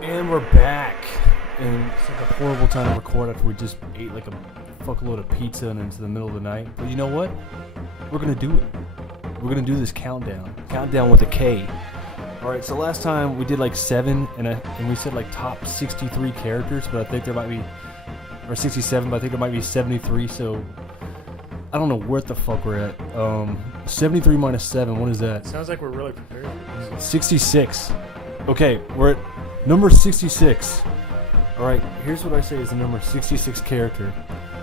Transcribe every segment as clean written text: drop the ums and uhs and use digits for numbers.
And we're back. And it's like a horrible time to record after we just ate like a fuckload of pizza and into the middle of the night. But you know what? We're gonna do it. We're gonna do this countdown. Countdown with a K. Alright, so last time we did like 7 and we said like top 63 characters, but I think there might be, or 67, but I think there might be 73, so I don't know what the fuck we're at. 73 minus 7, what is that? Sounds like we're really prepared for this. 66. Okay, we're at number 66. Alright, here's what I say is the number 66 character.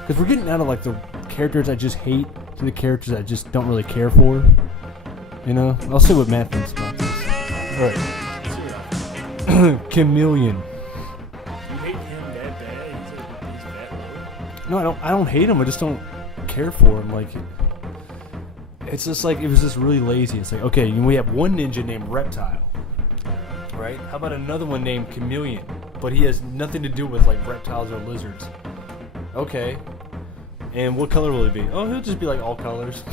Because we're getting out of like the characters I just hate to the characters I just don't really care for. You know? I'll see what Matt thinks about this. Alright. Chameleon. You hate him that bad? He's that low? No, I don't hate him, I just don't care for him. Like, it's just like, it was just really lazy. It's like, okay, we have one ninja named Reptile. Right? How about another one named Chameleon? But he has nothing to do with like reptiles or lizards. Okay. And what color will he be? Oh, he'll just be like all colors.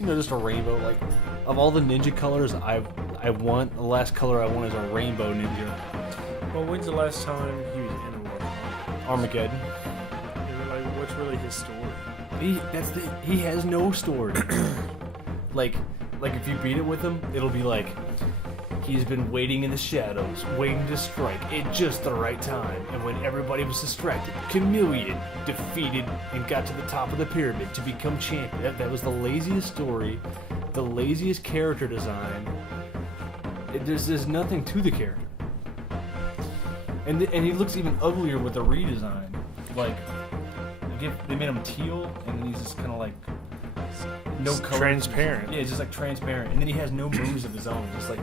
You know, just a rainbow. Like, of all the ninja colors I want, the last color I want is a rainbow ninja. Well, when's the last time he was in a war? Armageddon. Like, what's really his story? He has no story. like if you beat it with him, it'll be like, he's been waiting in the shadows, waiting to strike at just the right time. And when everybody was distracted, Chameleon defeated and got to the top of the pyramid to become champion. That was the laziest story, the laziest character design. There's nothing to the character. And he looks even uglier with the redesign. Like, they made him teal, and then he's just kind of like no color. Transparent. Yeah, just like transparent. And then he has no moves of his own. Just like,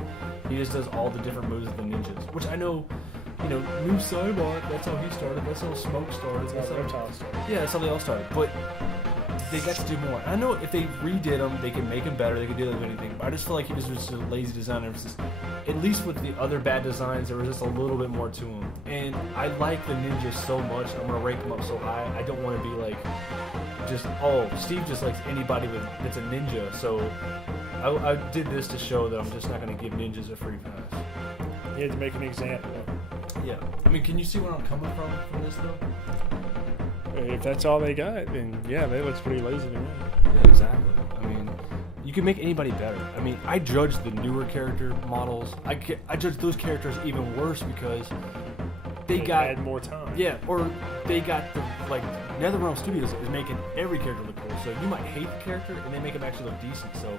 he just does all the different moves of the ninjas. Which I know, you know, new Cybot, that's how he started. That's how Smoke started. That's how Reptile started. Yeah, that's how they all started. But they got to do more. I know if they redid them, they can make them better. They can do anything. But I just feel like he was just a lazy designer. At least with the other bad designs, there was just a little bit more to them. And I like the ninjas so much. I'm gonna rank them up so high. I don't want to be like, just, oh, Steve just likes anybody that's a ninja. So I did this to show that I'm just not gonna give ninjas a free pass. He had to make an example. Yeah. I mean, can you see where I'm coming from this though? If that's all they got, then yeah, that looks pretty lazy to me. Yeah, exactly. I mean, you can make anybody better. I mean, I judge the newer character models. I judge those characters even worse because they had more time. Yeah, or they got the, like, NetherRealm Studios is making every character look cool. So you might hate the character and they make them actually look decent. So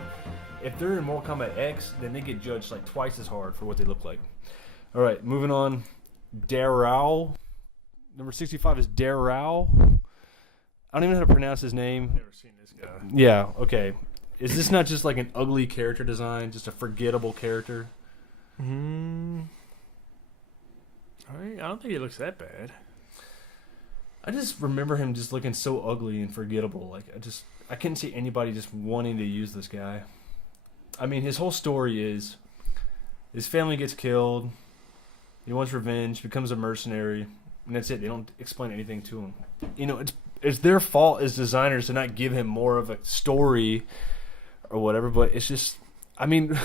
if they're in Mortal Kombat X, then they get judged like twice as hard for what they look like. All right, moving on. Darrow. Number 65 is Darrow. I don't even know how to pronounce his name. Never seen this guy. Yeah, okay. Is this not just like an ugly character design? Just a forgettable character? I don't think he looks that bad. I just remember him just looking so ugly and forgettable. Like, I couldn't see anybody just wanting to use this guy. I mean, his whole story is his family gets killed. He wants revenge, becomes a mercenary, and that's it. They don't explain anything to him. You know, it's their fault as designers to not give him more of a story or whatever, but it's just, I mean,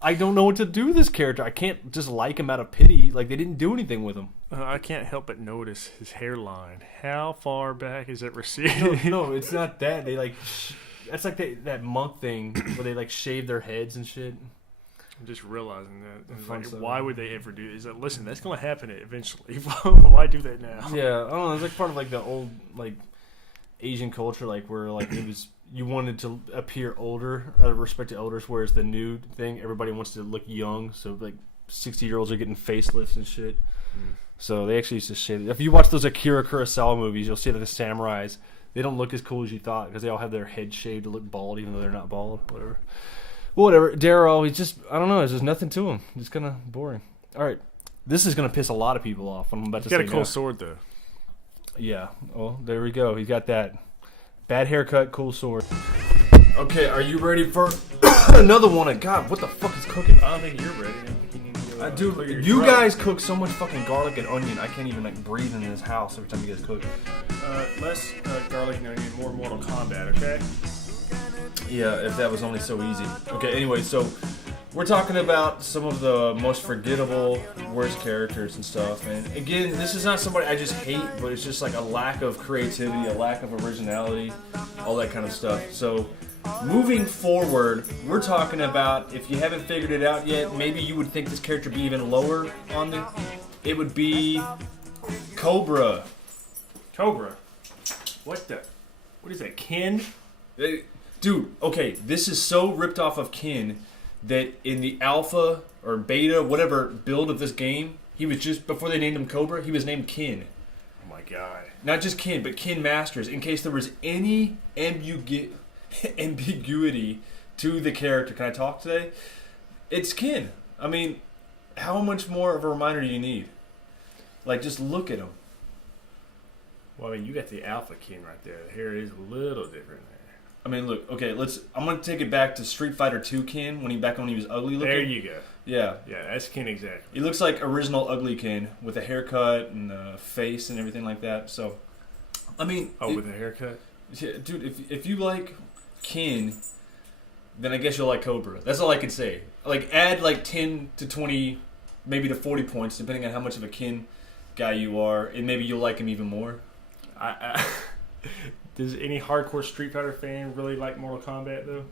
I don't know what to do with this character. I can't just like him out of pity. Like, they didn't do anything with him. I can't help but notice his hairline. How far back is it receded? No, it's not that. They like, that's like that monk thing where they like shave their heads and shit. I'm just realizing that. Like, why would they ever do this? Like, listen, that's going to happen eventually. Why do that now? Yeah, I don't know. It's like part of like the old like Asian culture, like where like it was, you wanted to appear older out of respect to elders, whereas the new thing, everybody wants to look young. So like 60-year-olds are getting facelifts and shit. So they actually used to shave. If you watch those Akira Kurosawa movies, you'll see that the samurais, they don't look as cool as you thought because they all have their head shaved to look bald, even though they're not bald. Whatever. Darrow, he's just, I don't know, there's just nothing to him. He's kind of boring. All right. This is going to piss a lot of people off. I'm about to say. He's got a cool sword, though. Yeah. Well, there we go. He's got that bad haircut, cool sword. Okay, are you ready for another one? God, what the fuck is cooking? I don't think you're ready. Dude, you guys cook so much fucking garlic and onion, I can't even like breathe in this house every time you guys cook. Less garlic and onion, more Mortal Kombat, okay? Yeah, if that was only so easy. Okay, anyway, so we're talking about some of the most forgettable, worst characters and stuff. And again, this is not somebody I just hate, but it's just like a lack of creativity, a lack of originality, all that kind of stuff. So, moving forward, we're talking about, if you haven't figured it out yet, maybe you would think this character would be even lower on the... It would be Cobra. Cobra. What is that, Kin? Dude, okay, this is so ripped off of Kin that in the alpha or beta, whatever build of this game, he was just, before they named him Cobra, he was named Kin. Oh my god. Not just Kin, but Kin Masters, in case there was any ambiguity to the character. Can I talk today? It's Kin. I mean, how much more of a reminder do you need? Like, just look at him. Well, I mean, you got the alpha Kin right there. The hair is a little different there. I mean, look, okay, I'm going to take it back to Street Fighter 2 Kin, when he was ugly looking. There you go. Yeah. Yeah, that's Kin exactly. He looks like original ugly Kin, with a haircut and a face and everything like that, so... I mean... Oh, with a haircut? Yeah, dude, if you like Kin, then I guess you'll like Cobra. That's all I can say. Like, add like 10 to 20, maybe to 40 points, depending on how much of a Kin guy you are, and maybe you'll like him even more. Does any hardcore Street Fighter fan really like Mortal Kombat, though?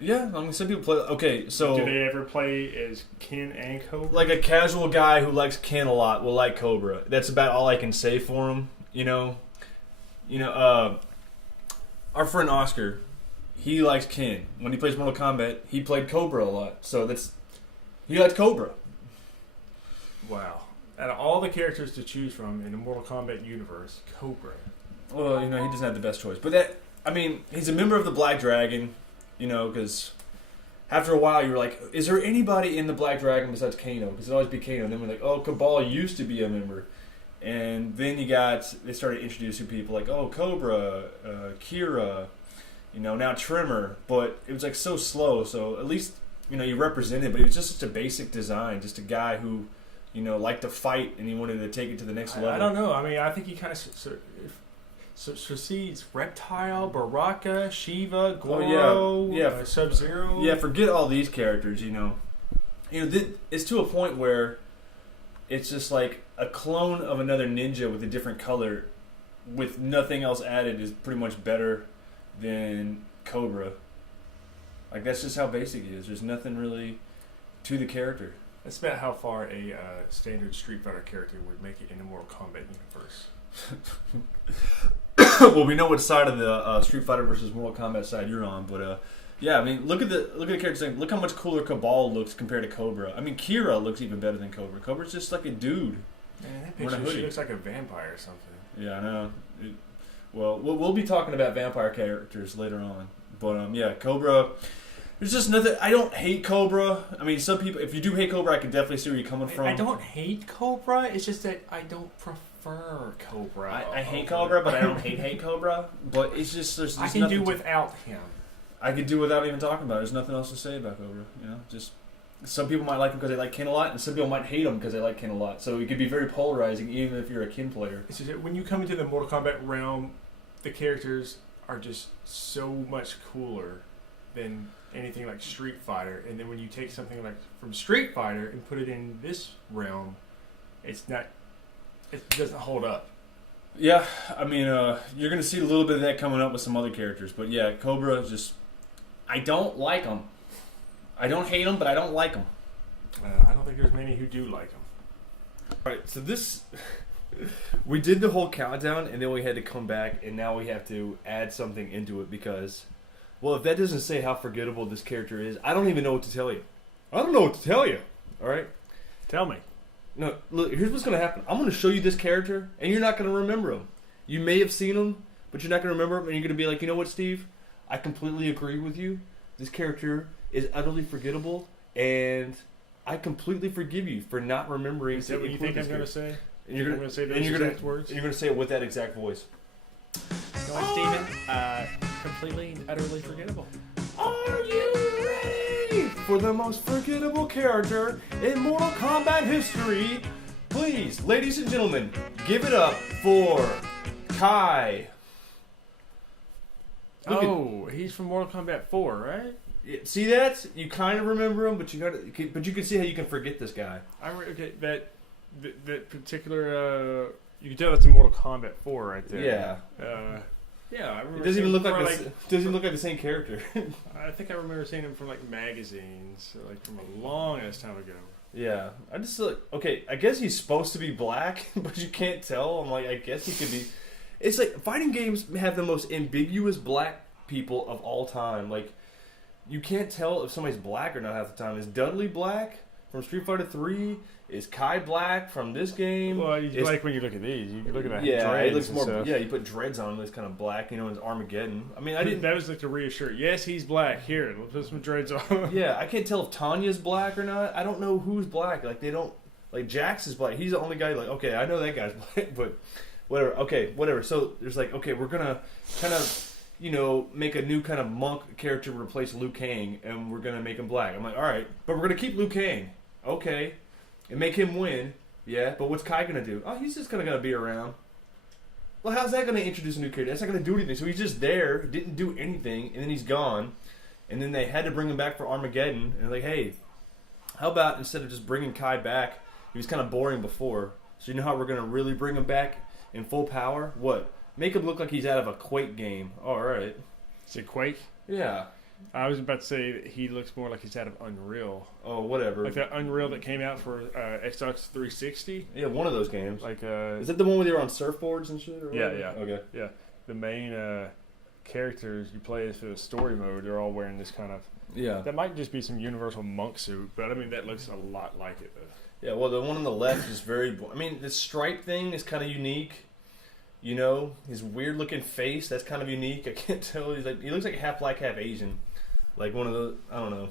Yeah, I mean, some people play... Okay, so... Do they ever play as Kin and Cobra? Like, a casual guy who likes Kin a lot will like Cobra. That's about all I can say for him, you know? Our friend Oscar, he likes Kin. When he plays Mortal Kombat, he played Cobra a lot. So he likes Cobra. Wow. Out of all the characters to choose from in the Mortal Kombat universe, Cobra. Well, he doesn't have the best choice. But he's a member of the Black Dragon, because after a while you were like, is there anybody in the Black Dragon besides Kano? Because it'd always be Kano. And then we're like, oh, Cabal used to be a member. And then they started introducing people like, oh, Cobra, Kira, now Tremor. But it was like so slow. So at least, you represented, but it was just such a basic design. Just a guy who, liked to fight and he wanted to take it to the next level. I don't know. I mean, I think he kind of succeeds. Reptile, Baraka, Shiva, Goro, Sub-Zero. Yeah, forget all these characters, it's to a point where it's just like a clone of another ninja with a different color with nothing else added is pretty much better than Cobra. Like, that's just how basic it is. There's nothing really to the character. That's about how far a standard Street Fighter character would make it in the Mortal Kombat universe. Well, we know what side of the Street Fighter versus Mortal Kombat side you're on, but yeah, I mean, look at the characters. Look how much cooler Cabal looks compared to Cobra. I mean, Kira looks even better than Cobra. Cobra's just like a dude. Man, that picture, she looks like a vampire or something. Yeah, I know. Well, we'll be talking about vampire characters later on, but yeah, Cobra. There's just nothing. I don't hate Cobra. I mean, some people, if you do hate Cobra, I can definitely see where you're coming from. I don't hate Cobra. It's just that I don't prefer Cobra. I hate Cobra, but I don't hate Cobra. But it's just there's I can do without him. I could do without even talking about it. There's nothing else to say about Cobra. Just some people might like him because they like Kin a lot, and some people might hate him because they like Kin a lot. So it could be very polarizing, even if you're a Kin player. It's just that when you come into the Mortal Kombat realm, the characters are just so much cooler than anything like Street Fighter, and then when you take something like from Street Fighter and put it in this realm, it doesn't hold up. Yeah, I mean, you're going to see a little bit of that coming up with some other characters, but yeah, Cobra is just, I don't like him. I don't hate him, but I don't like him. I don't think there's many who do like him. Alright, so we did the whole countdown, and then we had to come back, and now we have to add something into it because, well, if that doesn't say how forgettable this character is, I don't even know what to tell you. I don't know what to tell you. Alright? Tell me. No, look, here's what's going to happen. I'm going to show you this character, and you're not going to remember him. You may have seen him, but you're not going to remember him, and you're going to be like, you know what, Steve? I completely agree with you. This character is utterly forgettable, and I completely forgive you for not remembering. Is that what you think I'm going to say? And you're going to say those exact words? And you're going to say it with that exact voice. You know what, Steven? Completely and utterly forgettable. Are you ready for the most forgettable character in Mortal Kombat history? Please, ladies and gentlemen, give it up for Kai. He's from Mortal Kombat 4, right? See that? You kind of remember him, but you can see how you can forget this guy. Okay, that particular. You can tell that's in Mortal Kombat 4 right there. Yeah. Yeah, I remember. It doesn't even look like the same character. I think I remember seeing him from like magazines, like from a long ass time ago. Yeah, I just okay. I guess he's supposed to be black, but you can't tell. I'm like, I guess he could be. It's like fighting games have the most ambiguous black people of all time. Like, you can't tell if somebody's black or not half the time. Is Dudley black from Street Fighter 3? Is Kai black from this game? Well, he's black when you look at these. You can look at that. Yeah, dreads it looks more. stuff. Yeah, you put dreads on him. It's kind of black. You know, it's Armageddon. I mean, I didn't. That was like to reassure. Yes, he's black. Here, let's put some dreads on. Yeah, I can't tell if Tanya's black or not. I don't know who's black. Like, they don't. Like, Jax is black. He's the only guy. Like, okay, I know that guy's black, but whatever. Okay, whatever. So there's like, okay, we're gonna kind of, make a new kind of monk character to replace Liu Kang, and we're gonna make him black. I'm like, all right, but we're gonna keep Liu Kang. Okay. And make him win, yeah. But what's Kai gonna do? Oh, he's just gonna be around. Well, how's that gonna introduce a new character? That's not gonna do anything. So he's just there, didn't do anything, and then he's gone. And then they had to bring him back for Armageddon. And they're like, hey, how about instead of just bringing Kai back, he was kind of boring before. So you know how we're gonna really bring him back in full power? What? Make him look like he's out of a Quake game. All right. Is it Quake? Yeah. I was about to say that he looks more like he's out of Unreal. Oh, whatever. Like that Unreal that came out for Xbox 360. Yeah, one of those games. Like is that the one where they were on surfboards and shit? Or yeah, whatever? yeah. Okay. Yeah. The main characters you play as for the story mode, they're all wearing this kind of... Yeah. That might just be some universal monk suit, but I mean, that looks a lot like it, though. Yeah, well, the one on the left is very... I mean, the stripe thing is kind of unique. His weird-looking face, that's kind of unique. I can't tell. He looks like half black, half Asian. Like one of the, I don't know.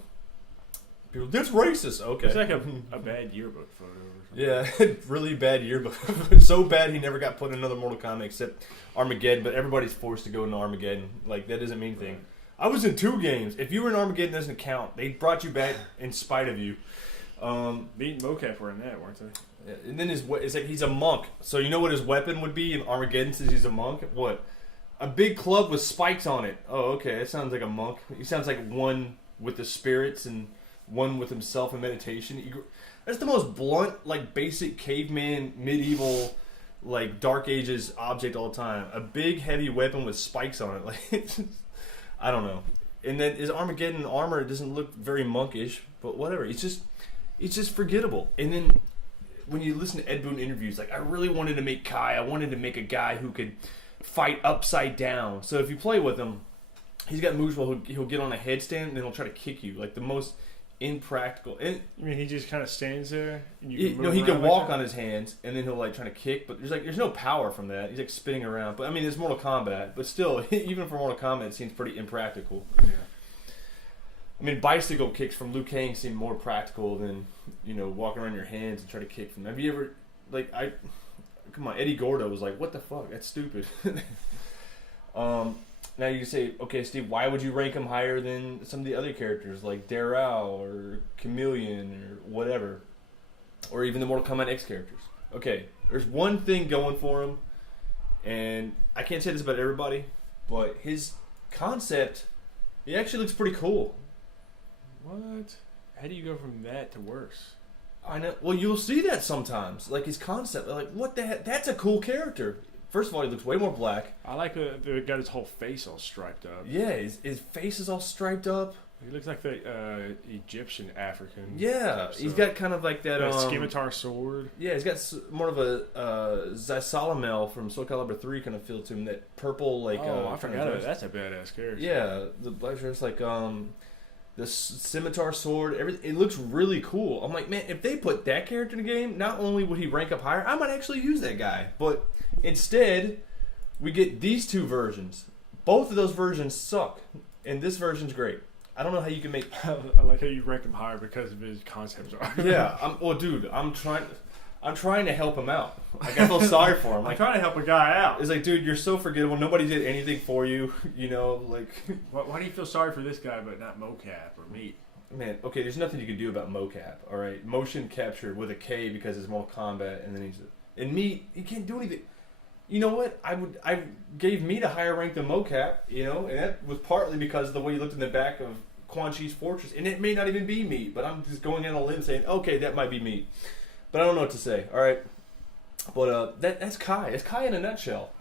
People, that's racist. Okay. It's like a bad yearbook photo or something. Yeah, really bad yearbook. So bad he never got put in another Mortal Kombat except Armageddon, but everybody's forced to go into Armageddon. Like, that doesn't mean anything. I was in 2 games. If you were in Armageddon, it doesn't count. They brought you back in spite of you. Me and Mocap were in that, weren't they? And then it's like he's a monk. So you know what his weapon would be in Armageddon since he's a monk? What? A big club with spikes on it. Oh, okay. That sounds like a monk. He sounds like one with the spirits and one with himself in meditation. That's the most blunt, like, basic caveman, medieval, like, Dark Ages object all the time. A big, heavy weapon with spikes on it. Like, I don't know. And then his Armageddon armor doesn't look very monkish, but whatever. It's just forgettable. And then when you listen to Ed Boon interviews, like, I really wanted to make Kai. I wanted to make a guy who could fight upside down. So if you play with him, he's got moves where he'll get on a headstand and then he'll try to kick you. Like, the most impractical. And you mean he just kind of stands there? And he can walk on his hands and then he'll, like, try to kick. But there's no power from that. He's, like, spinning around. But, I mean, it's Mortal Kombat. But still, even for Mortal Kombat, it seems pretty impractical. Yeah. I mean, bicycle kicks from Liu Kang seem more practical than, walking around your hands and try to kick from them. Have you ever, like, come on, Eddie Gordo was like, what the fuck? That's stupid. Now you say, okay, Steve, why would you rank him higher than some of the other characters like Darrell or Chameleon or whatever? Or even the Mortal Kombat X characters? Okay, there's one thing going for him, and I can't say this about everybody, but his concept, he actually looks pretty cool. What? How do you go from that to worse? I know. Well, you'll see that sometimes. Like, his concept. Like, what the heck? That's a cool character. First of all, he looks way more black. I like they got his whole face all striped up. Yeah, his face is all striped up. He looks like the Egyptian African. Yeah, he's got kind of like that scimitar sword. Yeah, he's got more of a Zysalamel from Soul Calibur 3 kind of feel to him. That purple, like... I forgot about it. That's a badass character. Yeah, the black shirt's like... the scimitar sword, everything. It looks really cool. I'm like, man, if they put that character in the game, not only would he rank up higher, I might actually use that guy. But instead, we get these 2 versions. Both of those versions suck, and this version's great. I don't know how you can make... I like how you rank him higher because of his concept art. Yeah, I'm trying to help him out. Like, I feel sorry for him. I'm trying to help a guy out. It's like, dude, you're so forgettable. Nobody did anything for you. Like... Why do you feel sorry for this guy but not Mocap or Meat? Man, okay, there's nothing you can do about Mocap, all right? Motion capture with a K because it's Mortal Kombat, and then and Meat, he can't do anything. You know what? I gave Meat a higher rank than Mocap, and that was partly because of the way he looked in the back of Quan Chi's fortress, and it may not even be meat, but I'm just going on a limb saying, okay, that might be meat, but I don't know what to say. All right, but that's Kai. It's Kai in a nutshell.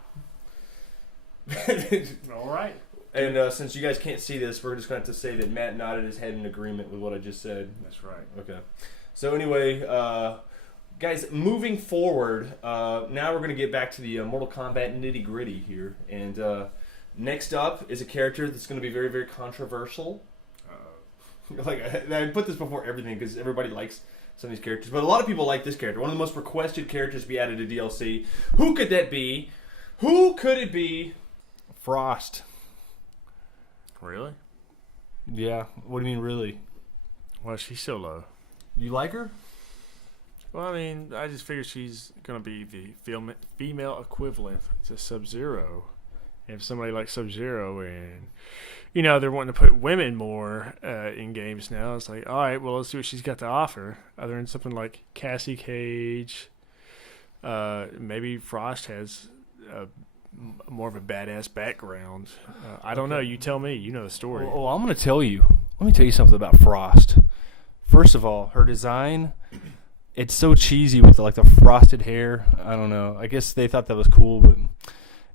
All right. And since you guys can't see this, we're just going to have to say that Matt nodded his head in agreement with what I just said. That's right. Okay. So anyway, guys, moving forward, now we're going to get back to the Mortal Kombat nitty gritty here. And next up is a character that's going to be very, very controversial. Like I put this before everything because everybody likes some of these characters, but a lot of people like this character. One of the most requested characters to be added to DLC. Who could that be? Who could it be? Frost. Really? Yeah. What do you mean, really? Well, she's so low. You like her? Well, I mean, I just figured she's going to be the female equivalent to Sub-Zero. If somebody like Sub-Zero and, you know, they're wanting to put women more in games now, it's like, all right, well, let's see what she's got to offer. Other than something like Cassie Cage, maybe Frost has more of a badass background. I don't know. You tell me. You know the story. Well, I'm going to tell you. Let me tell you something about Frost. First of all, her design, it's so cheesy with like the frosted hair. I don't know. I guess they thought that was cool, but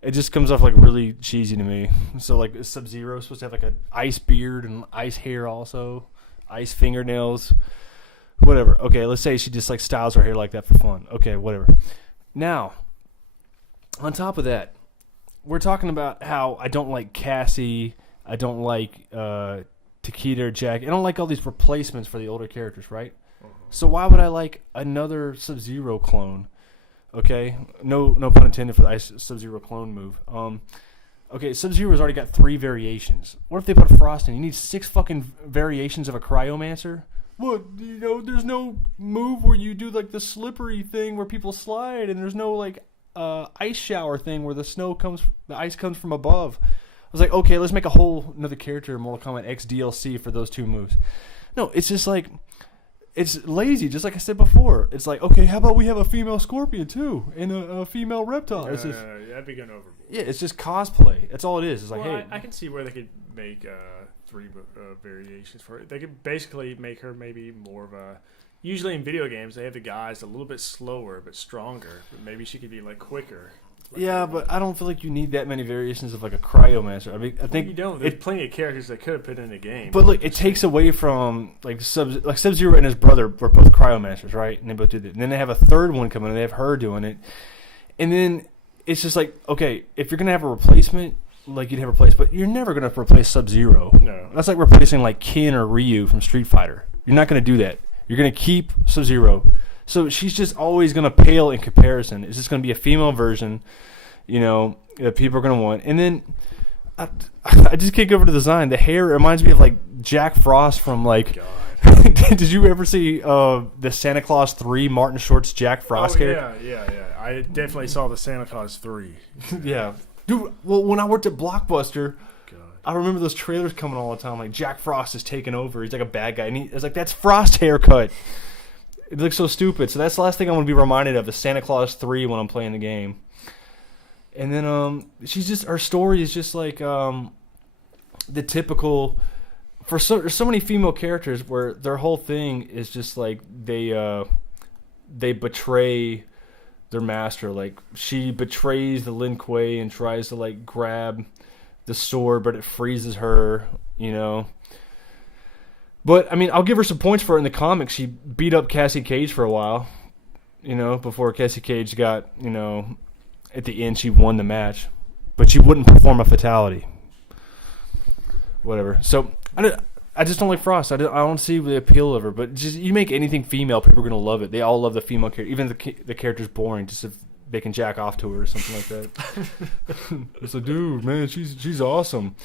it just comes off like really cheesy to me. So like Sub-Zero is supposed to have like an ice beard and ice hair also, ice fingernails, whatever. Okay, let's say she just like styles her hair like that for fun. Okay, whatever. Now, on top of that, we're talking about how I don't like Cassie, I don't like Takeda or Jack. I don't like all these replacements for the older characters, right? So why would I like another Sub-Zero clone? Okay, no pun intended for the Ice Sub-Zero clone move. Okay, Sub-Zero's already got 3 variations. What if they put Frost in? You need 6 fucking variations of a Cryomancer? What, you know, there's no move where you do like the slippery thing where people slide, and there's no like ice shower thing where the ice comes from above. I was like, okay, let's make a whole another character in Mortal Kombat X DLC for those 2 moves. No, it's just like, it's lazy, just like I said before. It's like, okay, how about we have a female Scorpion too, and a female Reptile? No, that'd be going overboard. Yeah, it's just cosplay. That's all it is. It's like, hey, I can see where they could make 3 variations for it. They could basically make her maybe more of a. Usually in video games, they have the guys a little bit slower but stronger. But maybe she could be like quicker. Yeah, but I don't feel like you need that many variations of like a Cryomancer. I mean, I think you don't. There's plenty of characters that could have put in the game. But look, it takes away from like Sub-Zero and his brother were both Cryomancers, right? And they both did it. And then they have a third one coming, and they have her doing it. And then it's just like, okay, if you're gonna have a replacement, like you'd have a replace, but you're never gonna replace Sub-Zero. No, that's like replacing like Ken or Ryu from Street Fighter. You're not gonna do that. You're gonna keep Sub-Zero. So she's just always gonna pale in comparison. It's just gonna be a female version. You know, that people are going to want. And then I just can't get over the design. The hair reminds me of, like, Jack Frost from, like... Did you ever see the Santa Claus 3 Martin Short's Jack Frost character? Yeah. I definitely saw the Santa Claus 3. Yeah. Dude, well, when I worked at Blockbuster, I remember those trailers coming all the time. Like, Jack Frost is taking over. He's like a bad guy. And it's like, that's Frost haircut. It looks so stupid. So that's the last thing I want to be reminded of, is Santa Claus 3 when I'm playing the game. And then she's just, her story is just like the typical, there's so many female characters where their whole thing is just like they betray their master. Like, she betrays the Lin Kuei and tries to like grab the sword, but it freezes her, you know. But I mean, I'll give her some points for it in the comics. She beat up Cassie Cage for a while, you know, before Cassie Cage got, you know, at the end, she won the match, but she wouldn't perform a fatality. Whatever. So I just don't like Frost. I don't see the appeal of her. But just you make anything female, people are gonna love it. They all love the female character, even the character's boring. Just if they can jack off to her or something like that. It's like, dude, man, she's awesome.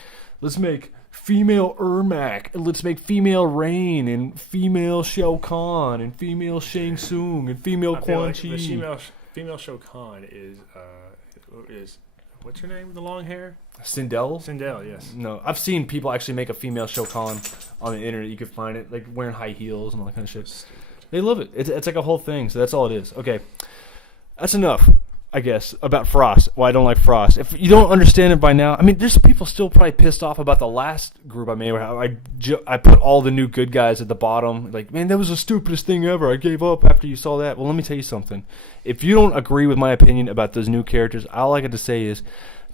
Let's make female Ermac, and let's make female Rain, and female Shao Kahn, and female Shang Tsung, and female Quan Chi. The female Shao Kahn is what's her name? The long hair. Sindel, yes. No, I've seen people actually make a female Shao Kahn on the internet. You can find it, like wearing high heels and all that kind of shit. They love it. It's like a whole thing. So that's all it is. Okay, that's enough. I guess, about Frost. Why I don't like Frost. If you don't understand it by now, I mean, there's people still probably pissed off about the last group I made. Where I put all the new good guys at the bottom. Like, man, that was the stupidest thing ever. I gave up after you saw that. Well, let me tell you something. If you don't agree with my opinion about those new characters, all I got to say is,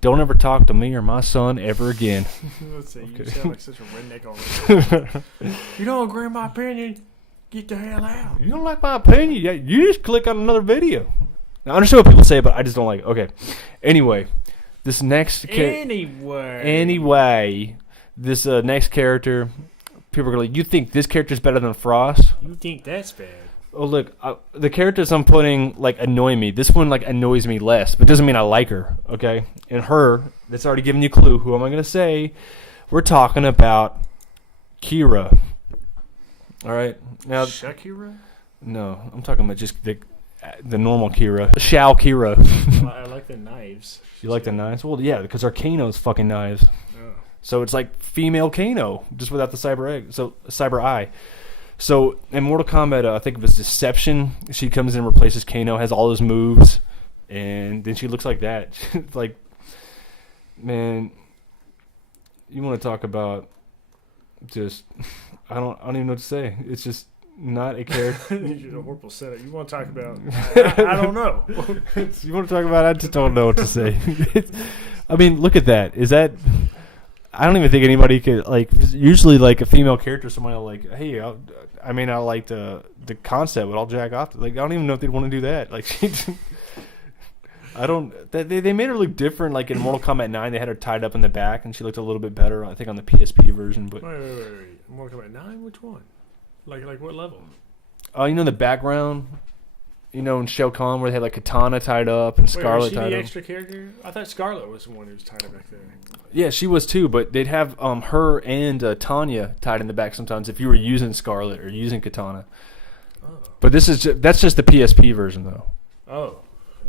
don't ever talk to me or my son ever again. Let's see, you sound like such a redneck already. You don't agree with my opinion? Get the hell out. You don't like my opinion? You just click on another video. Now, I understand what people say, but I just don't like it. Okay. Anyway, this next Anyway, this next character, people are going to like, you think this character's better than Frost? You think that's bad? Oh, look, the characters I'm putting, like, annoy me. This one, like, annoys me less, but doesn't mean I like her, okay? And her, that's already giving you a clue. Who am I going to say? We're talking about Kira. All right? Now, Shakira? No, I'm talking about just the normal Kira. Shao Kira. I like the knives. You like the knives? Well, yeah, because our Kano's fucking knives. Oh. So it's like female Kano, just without the cyber eye. So in Mortal Kombat, I think it was Deception. She comes in and replaces Kano, has all his moves, and then she looks like that. Like, man, you want to talk about just I don't even know what to say. It's just not a character. You're a horrible setup. You want to talk about? I don't know. You want to talk about? I just don't know what to say. I mean, look at that. Is that? I don't even think anybody could like. Usually, like a female character, somebody will like, hey, I mean, I like the concept, but I'll jack off. Like, I don't even know if they'd want to do that. Like, I don't. They made her look different. Like in Mortal Kombat 9, they had her tied up in the back, and she looked a little bit better. I think on the PSP version. But wait. Mortal Kombat 9, which one? Like what level? You know the background. You know in Shao Kahn where they had like Katana tied up and Scarlet tied up. Was she the extra character? I thought Scarlet was the one who was tied up back there. Yeah, she was too, but they'd have her and Tanya tied in the back sometimes if you were using Scarlet or using Katana. Oh. But that's just the PSP version though. Oh,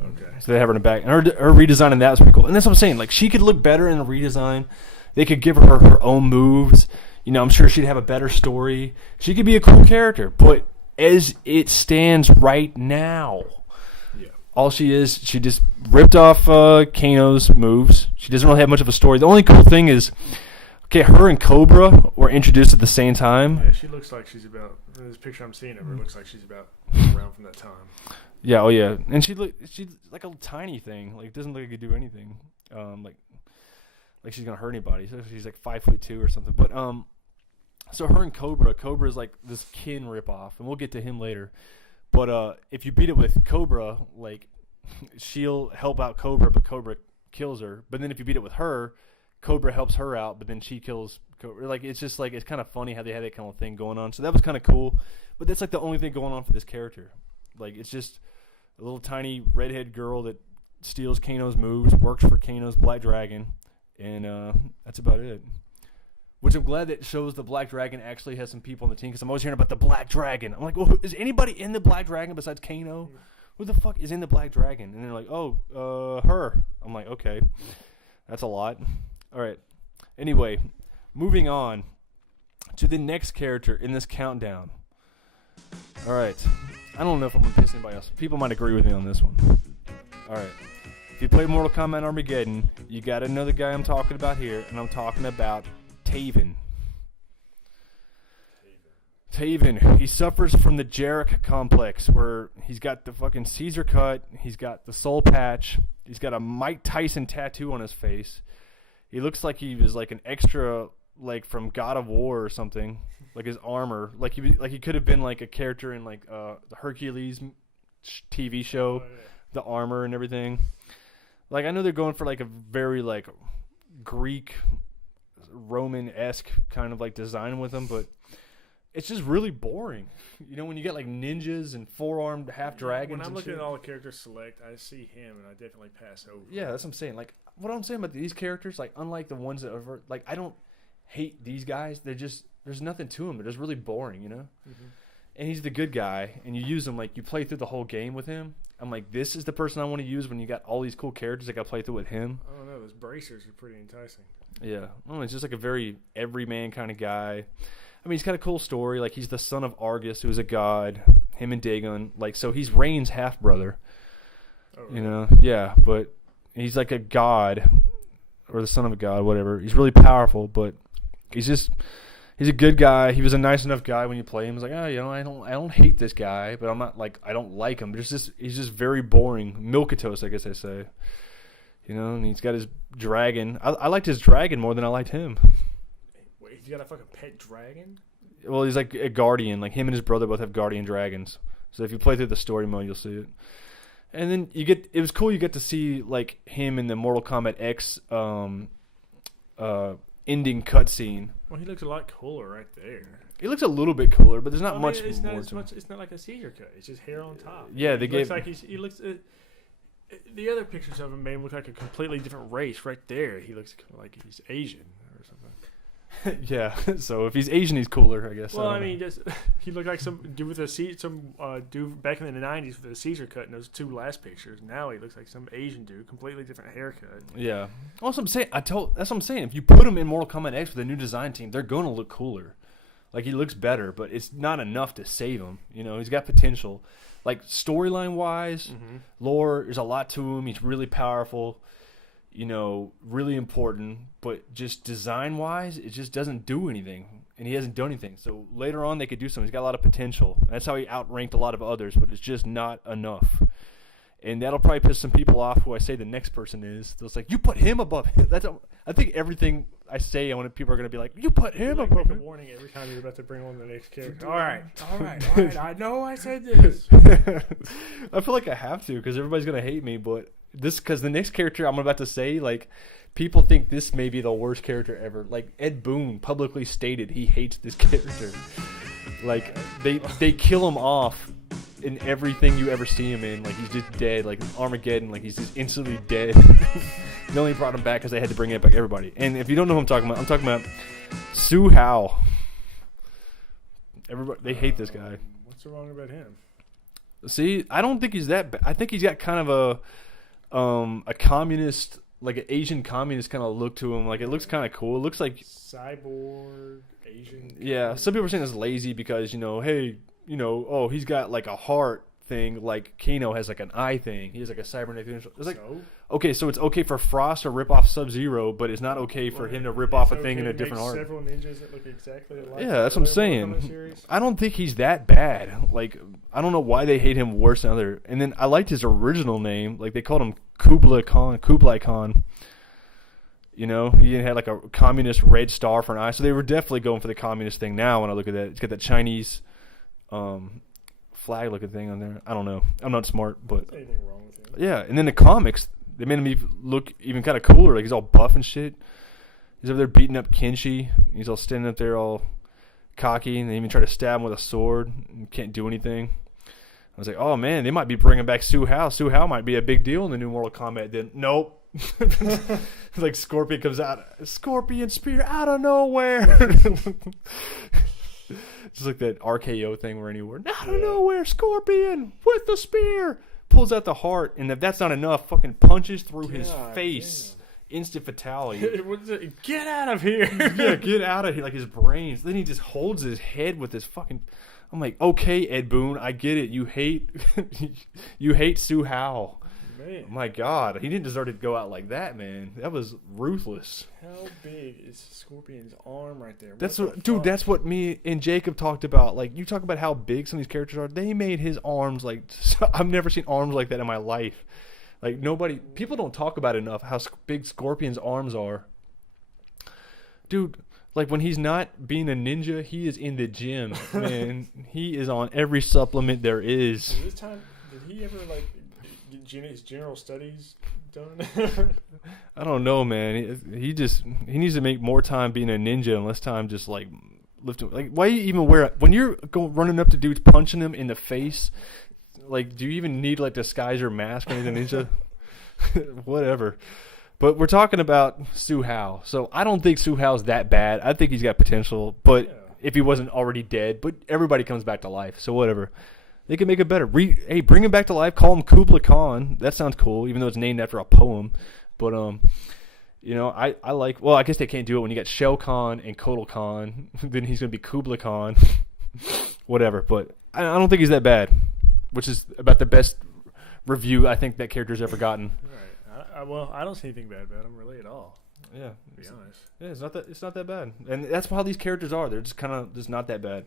okay. So they have her in the back, and her redesign in that was pretty cool. And that's what I'm saying. Like she could look better in the redesign. They could give her own moves. You know, I'm sure she'd have a better story. She could be a cool character, but as it stands right now, all she just ripped off Kano's moves. She doesn't really have much of a story. The only cool thing is, okay, her and Cobra were introduced at the same time. Yeah, she looks like she's about, in this picture I'm seeing of her, looks like she's about around from that time. Yeah, oh yeah. And she's like a tiny thing. Like, doesn't look like she could do anything. Like she's going to hurt anybody. So she's like 5'2" or something. But, so her and Cobra's like this kin ripoff, and we'll get to him later. But if you beat it with Cobra, like she'll help out Cobra, but Cobra kills her. But then if you beat it with her, Cobra helps her out, but then she kills Cobra. Like it's just like it's kind of funny how they had that kind of thing going on. So that was kind of cool. But that's like the only thing going on for this character. Like it's just a little tiny redhead girl that steals Kano's moves, works for Kano's Black Dragon, and that's about it. Which I'm glad that shows the Black Dragon actually has some people on the team, because I'm always hearing about the Black Dragon. I'm like, well, is anybody in the Black Dragon besides Kano? Who the fuck is in the Black Dragon? And they're like, her. I'm like, okay, that's a lot. All right. Anyway, moving on to the next character in this countdown. All right. I don't know if I'm going to piss anybody else. People might agree with me on this one. All right. If you play Mortal Kombat Armageddon, you got to know the guy I'm talking about here, and I'm talking about Taven. He suffers from the Jarek complex, where he's got the fucking Caesar cut, he's got the soul patch, he's got a Mike Tyson tattoo on his face. He looks like he was like an extra, like from God of War or something, like his armor, like he could have been like a character in like the Hercules TV show, the armor and everything. Like I know they're going for like a very like Greek Roman-esque kind of like design with them, but it's just really boring. You know, when you get like ninjas and four-armed half dragons. When I'm looking at all the characters select, I see him and I definitely pass over. Yeah, that's what I'm saying. Like what I'm saying about these characters, like unlike the ones that are like, I don't hate these guys. They're just, there's nothing to them. They're just really boring, you know. Mm-hmm. And he's the good guy, and you use him like you play through the whole game with him. I'm like, this is the person I want to use when you got all these cool characters I got to play through with him. I don't know. Those bracers are pretty enticing. Yeah. Oh, he's just like a very everyman kind of guy. I mean, he's got a cool story. Like, he's the son of Argus, who's a god. Him and Dagon. Like, so he's Rain's half-brother. Oh, You know, yeah, but he's like a god or the son of a god, whatever. He's really powerful, but he's a good guy. He was a nice enough guy when you play him. He's like, you know, I don't hate this guy, but I'm not like I don't like him. He's just very boring, milquetoast, I guess I say. You know, and he's got his dragon. I liked his dragon more than I liked him. Wait, he's got a fucking pet dragon? Well, he's like a guardian. Like him and his brother both have guardian dragons. So if you play through the story mode, you'll see it. And then it was cool. You get to see like him in the Mortal Kombat X ending cutscene. Well, he looks a lot cooler right there. It looks a little bit cooler, but there's not much it's more not as to much. It's not like a Caesar cut. It's just hair on top. Yeah, they He looks gave. like he looks. The other pictures of him made him look like a completely different race. Right there, he looks like he's Asian or something. Yeah, so if he's Asian, he's cooler, I guess. Well, I don't know. mean, just he looked like some dude with a dude back in the '90s with a Caesar cut in those two last pictures. Now he looks like some Asian dude, completely different haircut. Yeah. Also, I'm saying, that's what I'm saying. If you put him in Mortal Kombat X with a new design team, they're going to look cooler. Like, he looks better, but it's not enough to save him. You know, he's got potential. Like, storyline-wise, lore, there's a lot to him. He's really powerful, you know, really important. But just design-wise, it just doesn't do anything. And he hasn't done anything. So later on, they could do something. He's got a lot of potential. That's how he outranked a lot of others, but it's just not enough. And that'll probably piss some people off who I say the next person is. They'll say, you put him above him. I think everything I say, people are going to be like, you put him Like above make a him. warning every time you're about to bring on the next character. All right. I know I said this. I feel like I have to because everybody's going to hate me. But because the next character I'm about to say, like, people think this may be the worst character ever. Like, Ed Boon publicly stated he hates this character. Like, they kill him off in everything you ever see him in. Like, he's just dead. Like, Armageddon, like, he's just instantly dead. They only brought him back because they had to bring it back everybody. And if you don't know who I'm talking about Su Hao. Everybody, they hate this guy. What's wrong about him? See, I don't think he's that bad. I think he's got kind of a communist, like an Asian communist kind of look to him. Like, it looks kind of cool. It looks like Cyborg, Asian. Yeah, some people are saying it's lazy because, hey, oh, he's got like a heart thing, like Kano has like an eye thing. He has like a cybernetic. It's like, okay, so it's okay for Frost to rip off Sub-Zero, but it's not okay for him to rip off a thing in a different art. Several ninjas that look exactly alike. Yeah, that's what I'm saying. I don't think he's that bad. Like, I don't know why they hate him worse than other. And then I liked his original name. Like, they called him Kublai Khan. You know, he had like a communist red star for an eye. So they were definitely going for the communist thing now when I look at that. It's got that Chinese flag looking thing on there. I don't know. I'm not smart, but Anything wrong with him? yeah. And then the comics, they made him look even kind of cooler. Like, he's all buff and shit. He's over there beating up Kenshi. He's all standing up there all cocky, and they even try to stab him with a sword and can't do anything. I was like, oh man, they might be bringing back Su Hao. Su Hao might be a big deal in the new Mortal Kombat. Then nope. Like, Scorpion comes out, Scorpion spear out of nowhere. Just like that RKO thing where anywhere, out of nowhere, Scorpion with the spear pulls out the heart, and if that's not enough, fucking punches through his face. Instant fatality. Get out of here. Yeah, get out of here. Like, his brains. Then he just holds his head with his fucking. I'm like, okay, Ed Boon, I get it. You hate Su Hao. Man. My God, he didn't deserve to go out like that, man. That was ruthless. How big is Scorpion's arm right there? That's what, dude. That's what me and Jacob talked about. Like, you talk about how big some of these characters are. They made his arms like I've never seen arms like that in my life. Like, people don't talk about enough how big Scorpion's arms are. Dude, like, when he's not being a ninja, he is in the gym, man. He is on every supplement there is. This time, did he ever like get his general studies done? I don't know, man. He needs to make more time being a ninja and less time just like lifting. Like, why you even wear when you're running up to dudes punching them in the face? Like, do you even need like disguise your mask when you're a ninja? Whatever. But we're talking about Su Hao, so I don't think Su Hao's that bad. I think he's got potential, but if he wasn't already dead, but everybody comes back to life, so whatever. They can make it better. Hey, bring him back to life. Call him Kublai Khan. That sounds cool, even though it's named after a poem. But I like. Well, I guess they can't do it when you got Shao Kahn and Kotal Khan. Then he's gonna be Kublai Khan. Whatever. But I don't think he's that bad, which is about the best review I think that character's ever gotten. Right. Well, I don't see anything bad about him really at all. Yeah, To be honest. yeah, it's not that bad, and that's how these characters are. They're just not that bad.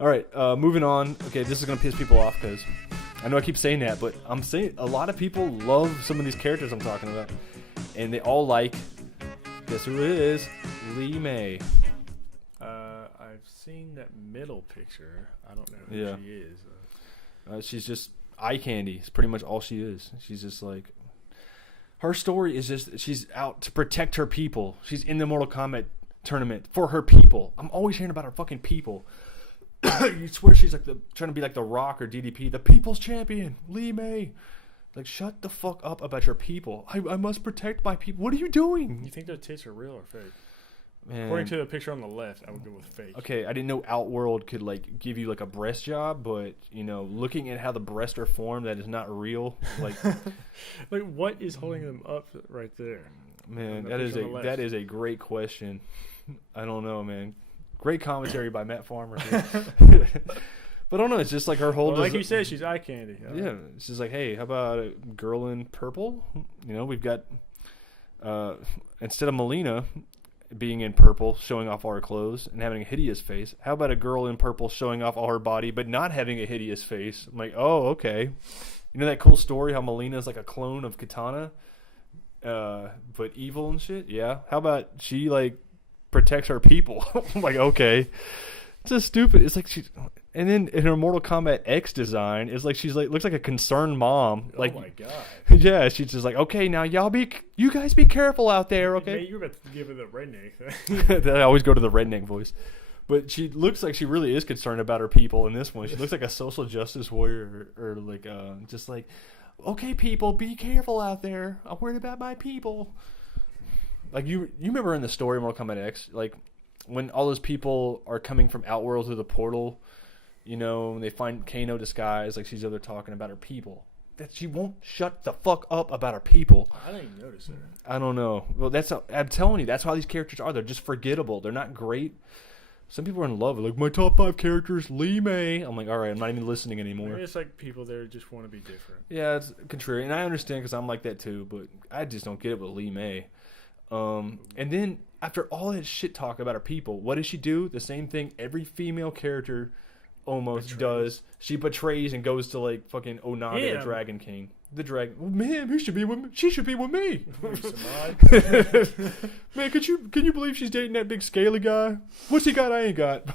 All right, moving on. Okay, this is gonna piss people off because I know I keep saying that, but I'm saying a lot of people love some of these characters I'm talking about, and they all like. Guess who it is? Lee May. I've seen that middle picture. I don't know who Yeah. she is. She's just eye candy. It's pretty much all she is. She's just like. Her story is just she's out to protect her people. She's in the Mortal Kombat tournament for her people. I'm always hearing about her fucking people. You swear she's like trying to be like The Rock or DDP, the people's champion, Lee May. Like, shut the fuck up about your people. I must protect my people. What are you doing? You think those tits are real or fake? Man. According to the picture on the left, I would go with fake. Okay, I didn't know Outworld could like give you like a breast job, but you know, looking at how the breasts are formed, that is not real. Like, Like, what is holding them up right there? man, The that is picture on the left. that is a great question. I don't know, man. Great commentary by Matt Farmer. But I don't know. It's just like her whole. Well, like you said, she's eye candy. Yeah, it's just like, hey, how about a girl in purple? You know, we've got instead of Melina being in purple, showing off all her clothes and having a hideous face, how about a girl in purple showing off all her body but not having a hideous face? I'm like, oh, okay. You know that cool story how Melina is like a clone of Katana, but evil and shit? Yeah. How about she like protects her people? I'm like, okay. It's just stupid. It's like she, and then in her Mortal Kombat X design, it's like she's like looks like a concerned mom. Like, oh my god. Yeah, she's just like, okay, now you guys be careful out there, okay? Man, you're about to give her the redneck thing. I always go to the redneck voice, but she looks like she really is concerned about her people in this one. She looks like a social justice warrior, or like just like, okay, people, be careful out there. I'm worried about my people. Like you remember in the story of Mortal Kombat X, like when all those people are coming from Outworld through the portal, you know, and they find Kano disguised, like she's over there talking about her people. That she won't shut the fuck up about her people. I didn't even notice her. I don't know. Well, I'm telling you, that's how these characters are. They're just forgettable. They're not great. Some people are in love. Like, my top 5 characters, Lee May. I'm like, all right, I'm not even listening anymore. Maybe it's like people there just want to be different. Yeah, it's contrary. And I understand because I'm like that too, but I just don't get it with Lee May. And then after all that shit talk about her people, what does she do? The same thing every female character almost does. She betrays and goes to like fucking Onaga, the Dragon King. The dragon. Oh, man, he should be with me. She should be with me. Man, can you believe she's dating that big scaly guy? What's he got? I ain't got.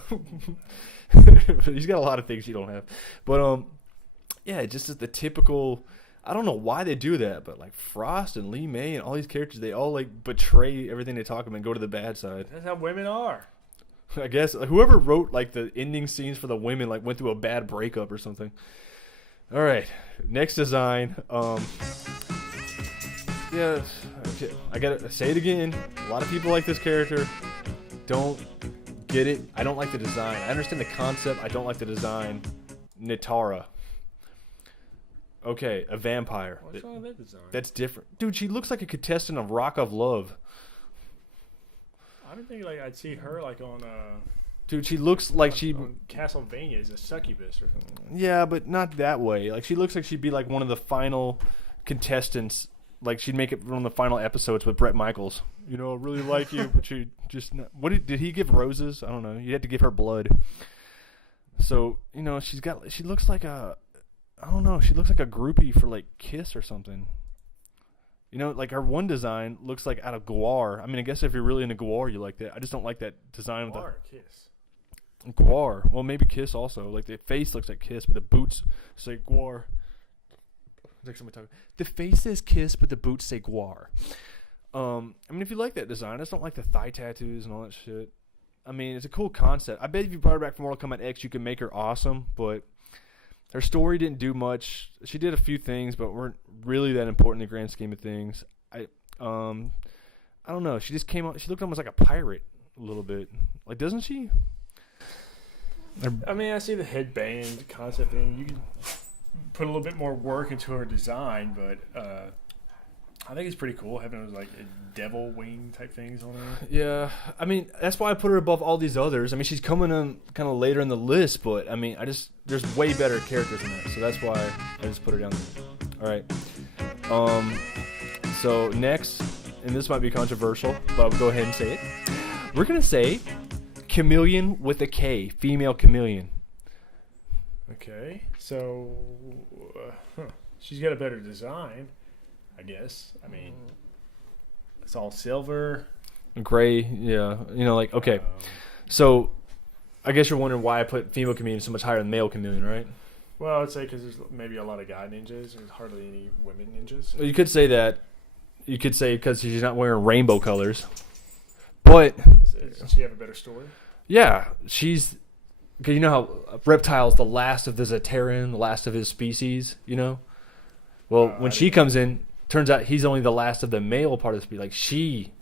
He's got a lot of things you don't have. But yeah, it just is the typical. I don't know why they do that, but like Frost and Lee May and all these characters, they all like betray everything they talk about and go to the bad side. That's how women are. I guess whoever wrote like the ending scenes for the women like went through a bad breakup or something. All right, next design. Yeah, okay. I gotta say it again. A lot of people like this character. Don't get it. I don't like the design. I understand the concept. I don't like the design. Nitara. Okay, a vampire. What's wrong with that design? That's different. Dude, she looks like a contestant of Rock of Love. I didn't think like I'd see her like on Dude, she looks like on Castlevania as a succubus or something. Yeah, but not that way. Like she looks like she'd be like one of the final contestants. Like she'd make it one of the final episodes with Bret Michaels. You know, I really like you, but she just not, did he give roses? I don't know. You had to give her blood. So, you know, she looks like a I don't know. She looks like a groupie for like Kiss or something. You know, like her one design looks like out of Guar. I mean, I guess if you're really into Guar, you like that. I just don't like that design. Guar, Kiss. Guar. Well, maybe Kiss also. Like the face looks like Kiss, but the boots say Guar. Like somebody talking. The face says Kiss, but the boots say Guar. I mean, if you like that design, I just don't like the thigh tattoos and all that shit. I mean, it's a cool concept. I bet if you brought her back from Mortal Kombat X, you can make her awesome, but her story didn't do much. She did a few things, but weren't really that important in the grand scheme of things. I don't know. She just came out. She looked almost like a pirate a little bit. Like, doesn't she? I mean, I see the headband concept thing. You can put a little bit more work into her design, but I think it's pretty cool having those like devil wing type things on her. Yeah, I mean that's why I put her above all these others. I mean she's coming in kind of later in the list, but I mean there's way better characters in that, so that's why I just put her down there. All right. So next, and this might be controversial, but I'll go ahead and say it. We're gonna say chameleon with a K, female chameleon. Okay, so she's got a better design, I guess. I mean, it's all silver, Gray, yeah. Like okay. So I guess you're wondering why I put female chameleon so much higher than male chameleon, right? Well, I'd say because there's maybe a lot of guy ninjas and hardly any women ninjas. You could say that. You could say because she's not wearing rainbow colors. But Does she have a better story? yeah, she's. Cause you know how Reptile's the last of the Zaterran, the last of his species. Well, when she comes in, turns out he's only the last of the male part of the species. Like she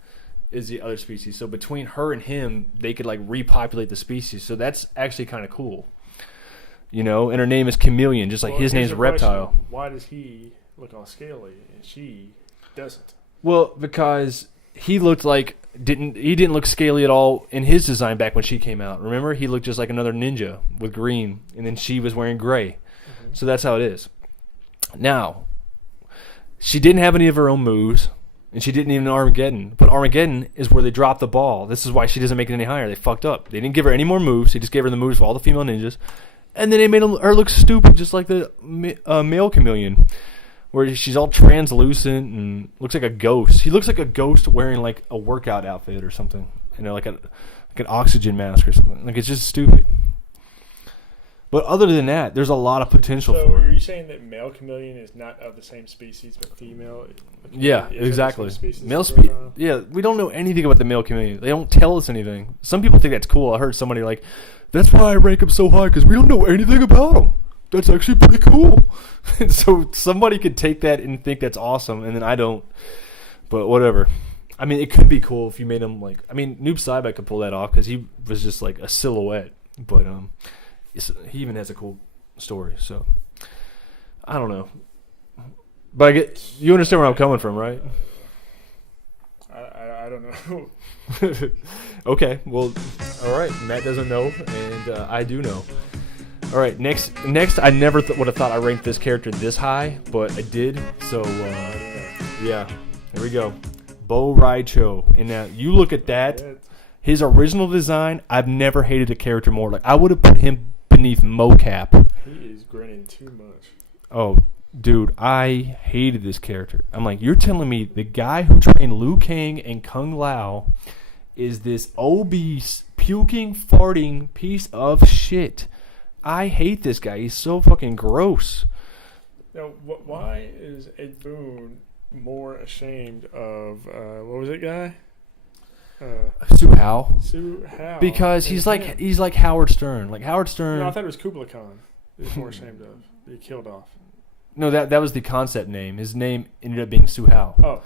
is the other species. So between her and him, they could like repopulate the species. So that's actually kind of cool. And her name is Chameleon, just like his here's name's the Reptile. question. Why does he look all scaly and she doesn't? Well, because he looked like he didn't look scaly at all in his design back when she came out. Remember, he looked just like another ninja with green, and then she was wearing gray. So that's how it is. Now, she didn't have any of her own moves, and she didn't even know Armageddon. But Armageddon is where they dropped the ball. This is why she doesn't make it any higher. They fucked up. They didn't give her any more moves. They just gave her the moves of all the female ninjas, and then they made her look stupid, just like the male chameleon, where she's all translucent and looks like a ghost. He looks like a ghost wearing like a workout outfit or something, like an oxygen mask or something. Like it's just stupid. But other than that, there's a lot of potential So for are her. you saying that male chameleon is not of the same species, but female? Yeah, is of the exactly. same species Male as Reptile? yeah, we don't know anything about the male chameleon. They don't tell us anything. Some people think that's cool. I heard somebody like, that's why I rank him so high, because we don't know anything about him. That's actually pretty cool. And so somebody could take that and think that's awesome, and then I don't. But whatever. I mean, it could be cool if you made him like. I mean, Noob Saibot could pull that off because he was just like a silhouette. But he even has a cool story. So I don't know. But you understand where I'm coming from, right? I don't know. Okay. Well, all right. Matt doesn't know, and I do know. All right, next, I never would have thought I ranked this character this high, but I did. So, yeah, there we go. Bo Raicho. And now you look at that, his original design. I've never hated a character more. Like I would have put him beneath Mocap. He is grinning too much. Oh, dude, I hated this character. I'm like, you're telling me the guy who trained Liu Kang and Kung Lao is this obese, puking, farting piece of shit? I hate this guy. He's so fucking gross. Now, why is Ed Boon more ashamed of what was it, guy? Sue Hao. Sue Hao. Because he's like Howard Stern. Like Howard Stern. No, I thought it was Kublai Khan. He was more ashamed of. He killed off. No, that was the concept name. His name ended up being Sue Hao. Oh.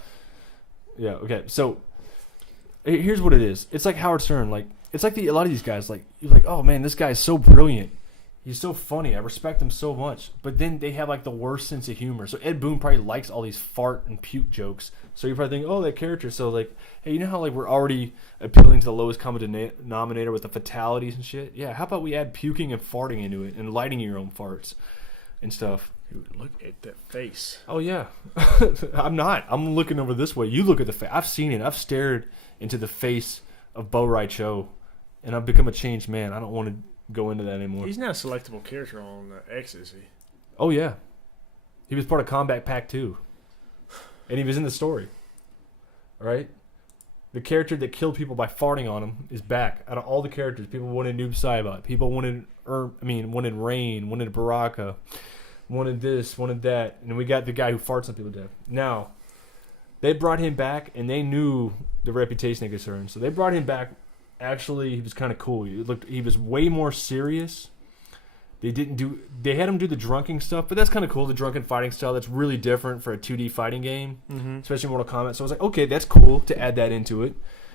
Yeah. Okay. So here's what it is. It's like Howard Stern. Like it's like a lot of these guys. Like you're like, oh man, this guy's so brilliant. He's so funny. I respect him so much. But then they have like the worst sense of humor. So Ed Boon probably likes all these fart and puke jokes. So you probably think, oh, that character. So like, hey, you know how like we're already appealing to the lowest common denominator with the fatalities and shit? Yeah, how about we add puking and farting into it and lighting your own farts and stuff? Dude, look at that face. Oh yeah. I'm not. I'm looking over this way. You look at the face. I've seen it. I've stared into the face of Bo Raicho, and I've become a changed man. I don't want to go into that anymore. He's not a selectable character on X, is he? Oh yeah, he was part of Combat Pack 2, and he was in the story. All right, the character that killed people by farting on him is back. Out of all the characters, people wanted Noob Saibot. People wanted wanted Rain, wanted Baraka, wanted this, wanted that, and we got the guy who farts on people to death. Now, they brought him back, and they knew the reputation they could earn, so they brought him back. Actually, he was kind of cool. He was way more serious. They had him do the drunken stuff, but that's kind of cool. The drunken fighting style, that's really different for a 2D fighting game, especially Mortal Kombat. So I was like, okay, that's cool to add that into it.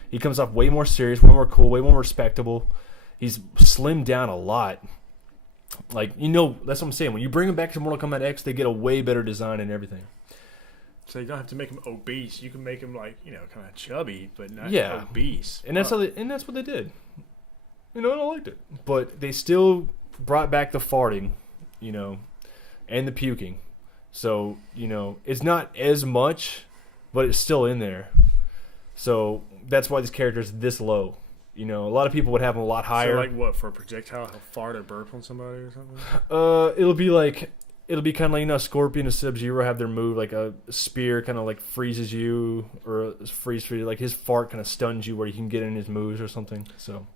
He comes off way more serious, way more cool, way more respectable. He's slimmed down a lot. Like, that's what I'm saying. When you bring him back to Mortal Kombat X, they get a way better design and everything. So you don't have to make him obese. You can make him kind of chubby, but not obese. And that's that's what they did. And I liked it. But they still brought back the farting, and the puking. So, you know, it's not as much, but it's still in there. So that's why this character is this low. You know, a lot of people would have him a lot higher. So like what, for a projectile, he'll fart or burp on somebody or something? It'll be kind of like, you know, Scorpion and Sub-Zero have their move, like a spear kind of like freezes you, or freeze for you. Like his fart kind of stuns you where you can get in his moves or something. So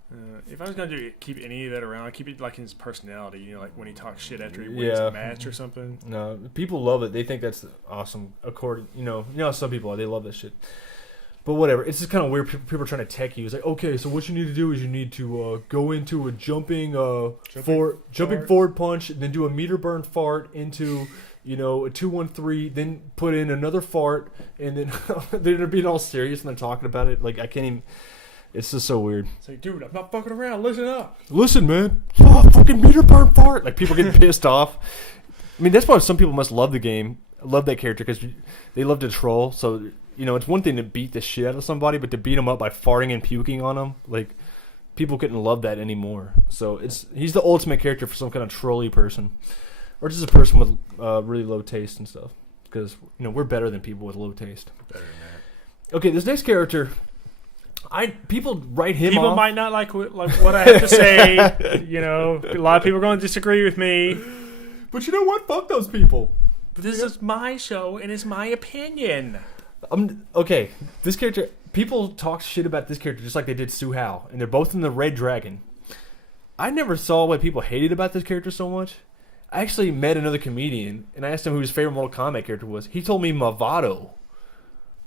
if I was going to keep any of that around, I'd keep it like in his personality, you know, like when he talks shit after he wins a match or something. No, people love it. They think that's awesome. You know how some people are. They love that shit. But whatever. It's just kind of weird. People are trying to tech you. It's like, okay, so what you need to do is you need to go into a jumping forward punch, and then do a meter burn fart into, you know, a 2-1-3, then put in another fart, and then they're being all serious and they're talking about it. Like, I can't even. It's just so weird. It's like, dude, I'm not fucking around. Listen up. Listen, man. Oh, fucking meter burn fart. Like, people getting pissed off. I mean, that's why some people must love the game, love that character, because they love to troll. So, you know, it's one thing to beat the shit out of somebody, but to beat them up by farting and puking on them, like, people couldn't love that anymore. So he's the ultimate character for some kind of trolly person, or just a person with really low taste and stuff. Because, you know, we're better than people with low taste. Better than that. Okay, this next character, people write him People off. might not like what I have to say. You know, a lot of people are going to disagree with me. But you know what? Fuck those people. But this is my show, and it's my opinion. Okay, this character, people talk shit about this character just like they did Su Hao, and they're both in the Red Dragon. I never saw what people hated about this character so much. I actually met another comedian, and I asked him who his favorite Mortal Kombat character was. He told me Mavado.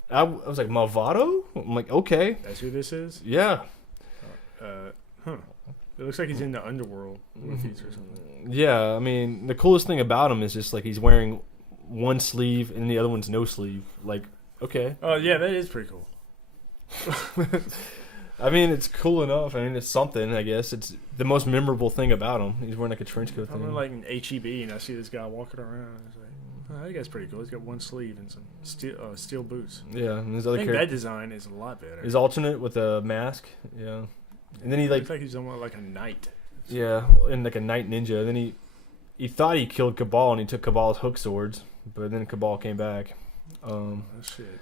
I was like, Mavado? I'm like, okay. That's who this is? Yeah. It looks like he's in the underworld with these or something. Yeah, I mean, the coolest thing about him is just like he's wearing one sleeve and the other one's no sleeve. Like, okay. Oh, yeah, that is pretty cool. I mean, it's cool enough. I mean, it's something, I guess. It's the most memorable thing about him. He's wearing like a trench coat thing. I'm like an HEB, and I see this guy walking around. It's like, oh, that guy's pretty cool. He's got one sleeve and some steel boots. Yeah, and his I other think character, that design is a lot better. his alternate with a mask. Yeah, and then he looks like he's almost like a knight. Yeah, and like a knight ninja. Then he thought he killed Cabal, and he took Cabal's hook swords, but then Cabal came back. Shit.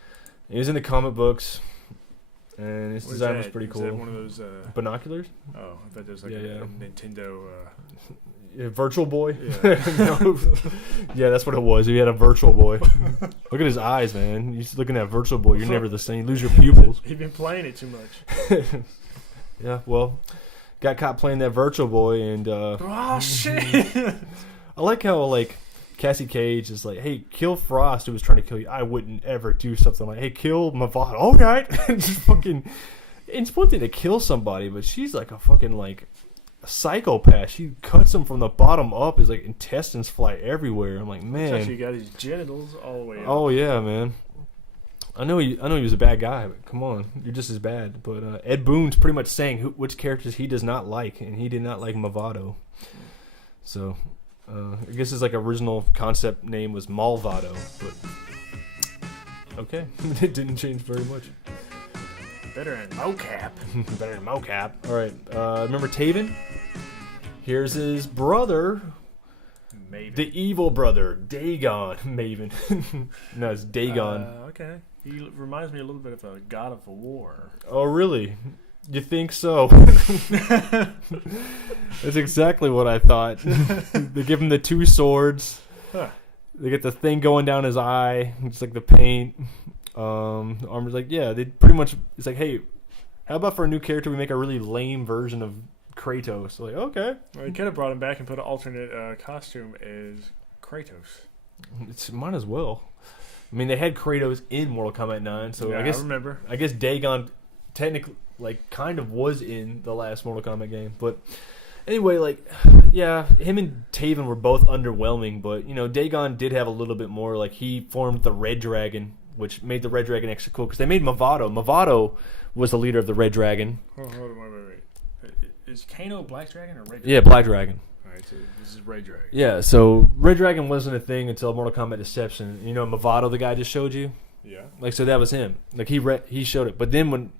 He was in the comic books, and his design was pretty cool. Is that one of those binoculars? Oh, I thought there was like Yeah, a yeah. Nintendo. Yeah, Virtual Boy? Yeah. No. Yeah, that's what it was. He had a Virtual Boy. Look at his eyes, man. You're looking at Virtual Boy. You're never the same. You lose your pupils. He's been playing it too much. Yeah, well, got caught playing that Virtual Boy, and Oh shit! I like how like Cassie Cage is like, "Hey, kill Frost, who was trying to kill you." I wouldn't ever do something like, "Hey, kill Mavado." All right, just fucking. It's one thing to kill somebody, but she's like a fucking like psychopath. She cuts him from the bottom up. His like intestines fly everywhere. I'm like, man. Actually, got his genitals all the way up. Oh yeah, man. I know he was a bad guy, but come on, you're just as bad. But Ed Boon's pretty much saying which characters he does not like, and he did not like Mavado. So I guess his like original concept name was Malvado, but okay, it didn't change very much. Better than mocap. Better than mocap. All right, remember Taven? Here's his brother. Maybe. The evil brother, Dagon. Maven. No, it's Dagon. Okay. He reminds me a little bit of a god of war. Oh, really? You think so? That's exactly what I thought. They give him the two swords. Huh. They get the thing going down his eye. It's like the paint. Armor's like, yeah, they pretty much, it's like, hey, how about for a new character we make a really lame version of Kratos? Like, okay. Well, you could have brought him back and put an alternate costume as Kratos. Might as well. I mean, they had Kratos in Mortal Kombat 9, so Yeah, I remember. I guess Dagon technically, like, kind of was in the last Mortal Kombat game. But anyway, like, yeah, him and Taven were both underwhelming. But, you know, Dagon did have a little bit more. Like, he formed the Red Dragon, which made the Red Dragon extra cool. Because they made Mavado. Mavado was the leader of the Red Dragon. Hold on, wait. Is Kano Black Dragon or Red Dragon? Yeah, Black Dragon. Alright, so this is Red Dragon. Yeah, so Red Dragon wasn't a thing until Mortal Kombat Deception. You know, Mavado, the guy I just showed you? Yeah. Like, so that was him. Like, he showed it. But then when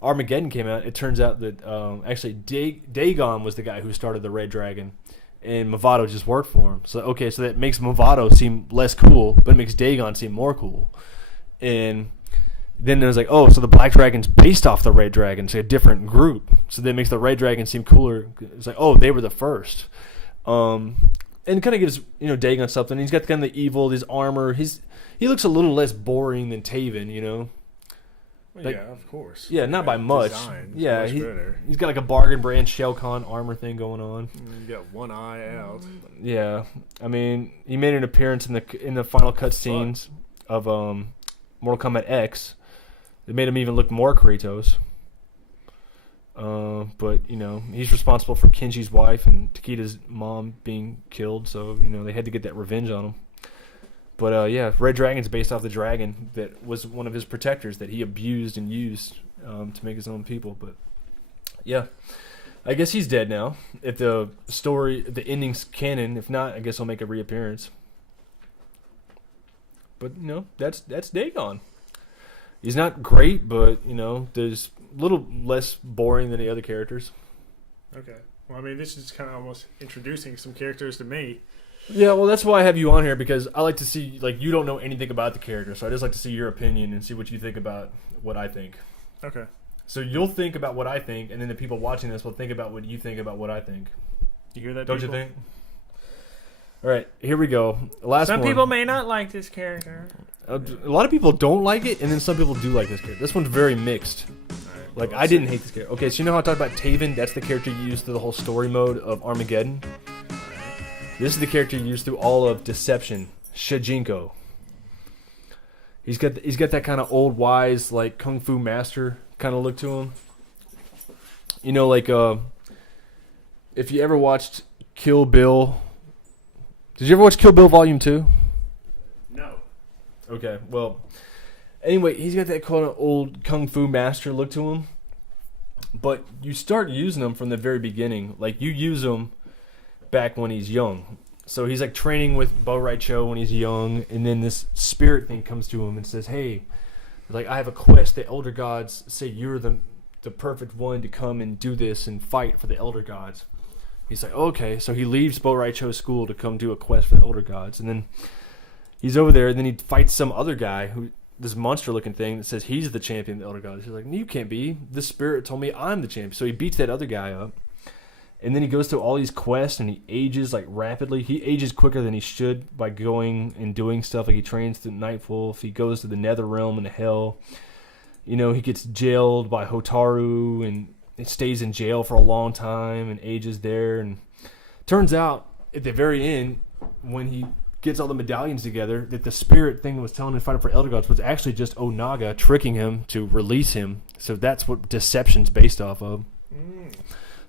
Armageddon came out, it turns out that actually Dagon was the guy who started the Red Dragon. and Movado just worked for him. So so that makes Movado seem less cool, but it makes Dagon seem more cool. And then it was like, so the Black Dragon's based off the Red Dragon, so a different group. So that makes the Red Dragon seem cooler. It's like, they were the first. And kind of gives Dagon something. He's got kind of the evil, his armor. He looks a little less boring than Taven, Well, Like- yeah, of course. Yeah, not by much. Design, Yeah, much better. he's got like a bargain brand Shao Kahn armor thing going on. You got one eye out. Yeah, I mean, he made an appearance in the final cutscenes of Mortal Kombat X. It made him even look more Kratos. But he's responsible for Kenji's wife and Takita's mom being killed, so they had to get that revenge on him. But Red Dragon's based off the dragon that was one of his protectors that he abused and used to make his own people. But yeah, I guess he's dead now. If the ending's canon, if not, I guess he'll make a reappearance. But that's Dagon. He's not great, but there's a little less boring than the other characters. Okay. Well, I mean, this is kind of almost introducing some characters to me. Yeah, well, that's why I have you on here, because I like to see, you don't know anything about the character, so I just like to see your opinion and see what you think about what I think. Okay. So you'll think about what I think, and then the people watching this will think about what you think about what I think. You hear that? Don't people? you think? All right, here we go. Last Some one. people may not like this character. A lot of people don't like it, and then some people do like this character. This one's very mixed. Right, I didn't hate this character. Okay, so you know how I talked about Taven? That's the character you use through the whole story mode of Armageddon. This is the character you use through all of Deception, Shijinko. He's got that kind of old wise kung fu master kind of look to him. If you ever watched Kill Bill, did you ever watch Kill Bill Volume 2? No. Okay, well, anyway, he's got that kind of old kung fu master look to him. But you start using him from the very beginning. You use him back when he's young. So he's training with Bo Rai Cho when he's young, and then this spirit thing comes to him and says, hey, I have a quest. The Elder Gods say you're the perfect one to come and do this and fight for the Elder Gods. He's like, okay. So he leaves Bo Rai Cho's school to come do a quest for the Elder Gods. And then he's over there, and then he fights some other guy, this monster-looking thing that says he's the champion of the Elder Gods. He's like, you can't be. This spirit told me I'm the champion. So he beats that other guy up. And then he goes through all these quests, and he ages rapidly. He ages quicker than he should by going and doing stuff. He trains through Nightwolf. He goes to the Nether Realm and the Hell. He gets jailed by Hotaru, and he stays in jail for a long time and ages there. And turns out at the very end, when he gets all the medallions together, that the spirit thing that was telling him to fight for Elder Gods was actually just Onaga tricking him to release him. So that's what Deception's based off of.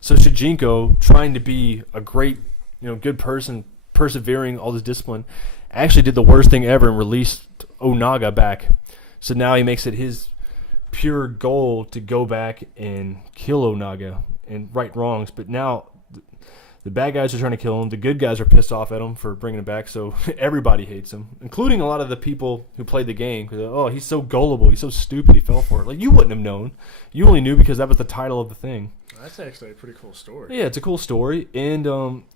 So Shijinko, trying to be a great, good person, persevering all this discipline, actually did the worst thing ever and released Onaga back. So now he makes it his pure goal to go back and kill Onaga and right wrongs. But now the bad guys are trying to kill him. The good guys are pissed off at him for bringing him back. So everybody hates him, including a lot of the people who played the game. Because he's so gullible. He's so stupid. He fell for it. You wouldn't have known. You only knew because that was the title of the thing. That's actually a pretty cool story. Yeah, it's a cool story. And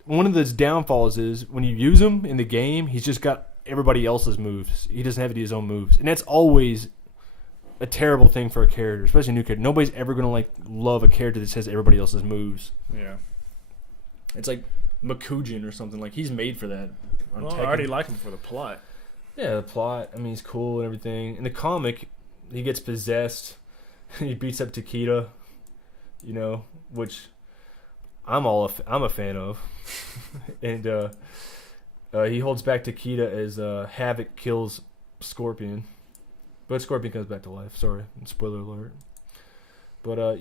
one of his downfalls is when you use him in the game, he's just got everybody else's moves. He doesn't have his own moves. And that's always a terrible thing for a character, especially a new character. Nobody's ever going to love a character that has everybody else's moves. Yeah. It's like Makujin or something. He's made for that. Well, I already like him for the plot. Yeah, the plot. I mean, he's cool and everything. In the comic, he gets possessed. He beats up Takeda, which I'm a fan of. And he holds back Takeda as Havoc kills Scorpion. But Scorpion comes back to life. Sorry, spoiler alert. But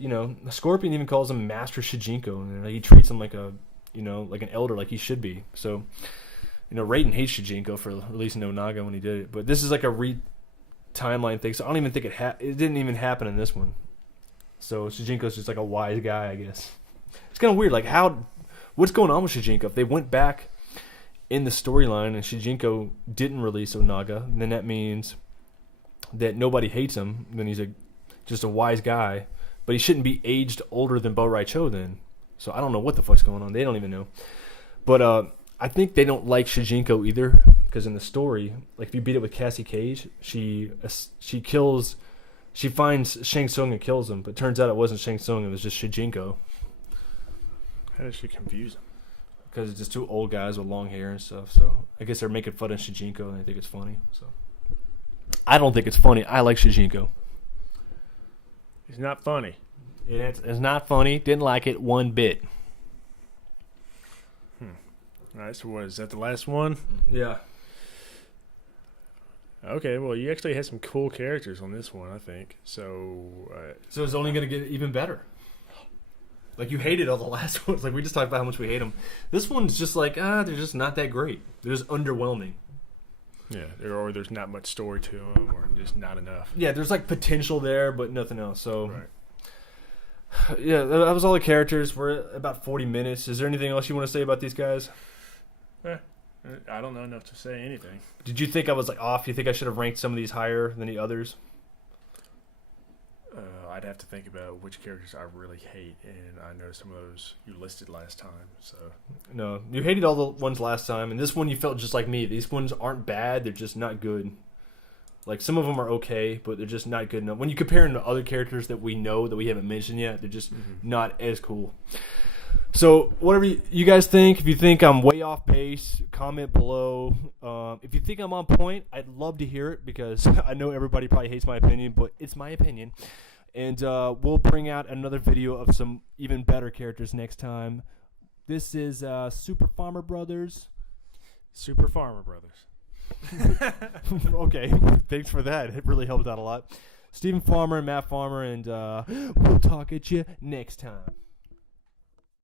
Scorpion even calls him Master Shijinko, and he treats him like an elder, like he should be. So, Raiden hates Shijinko for releasing Onaga when he did it. But this is a timeline thing, so I don't even think it didn't even happen in this one. So Shijinko's just a wise guy, I guess. It's kind of weird, what's going on with Shijinko? If they went back in the storyline and Shijinko didn't release Onaga, then that means that nobody hates him. Then he's just a wise guy, but he shouldn't be aged older than Bo Rai Cho then. So I don't know what the fuck's going on. They don't even know. But I think they don't like Shijinko either, because in the story, like if you beat it with Cassie Cage, she finds Shang Tsung and kills him, but turns out it wasn't Shang Tsung, it was just Shijinko. How does she confuse him? Because it's just two old guys with long hair and stuff. So I guess they're making fun of Shijinko, and I think it's funny. So I don't think it's funny. I like Shijinko. He's not funny. It's not funny. Didn't like it one bit. All right, so what, is that the last one? Yeah. Okay, well, you actually had some cool characters on this one, I think. So it's only going to get even better. Like, you hated all the last ones. Like, we just talked about how much we hate them. This one's just like, they're just not that great. They're just underwhelming. yeah, or there's not much story to them, or just not enough. Yeah, there's, like, potential there, but nothing else. So, Right. yeah, that was all the characters. We're at about 40 minutes. Is there anything else you want to say about these guys? I don't know enough to say anything. Did you think I was, like, off? Do you think I should have ranked some of these higher than the others? I'd have to think about which characters I really hate, and I know some of those you listed last time. So No, you hated all the ones last time, and this one you felt just like me. These ones aren't bad; they're just not good. Like, some of them are okay, but they're just not good enough. When you compare them to other characters that we know that we haven't mentioned yet, they're just not as cool. So, whatever you guys think, if you think I'm way off base, comment below. If you think I'm on point, I'd love to hear it, because I know everybody probably hates my opinion, but it's my opinion. And we'll bring out another video of some even better characters next time. This is Super Farmer Brothers. Super Farmer Brothers. Okay, thanks for that. It really helped out a lot. Stephen Farmer and Matt Farmer, and we'll talk at you next time.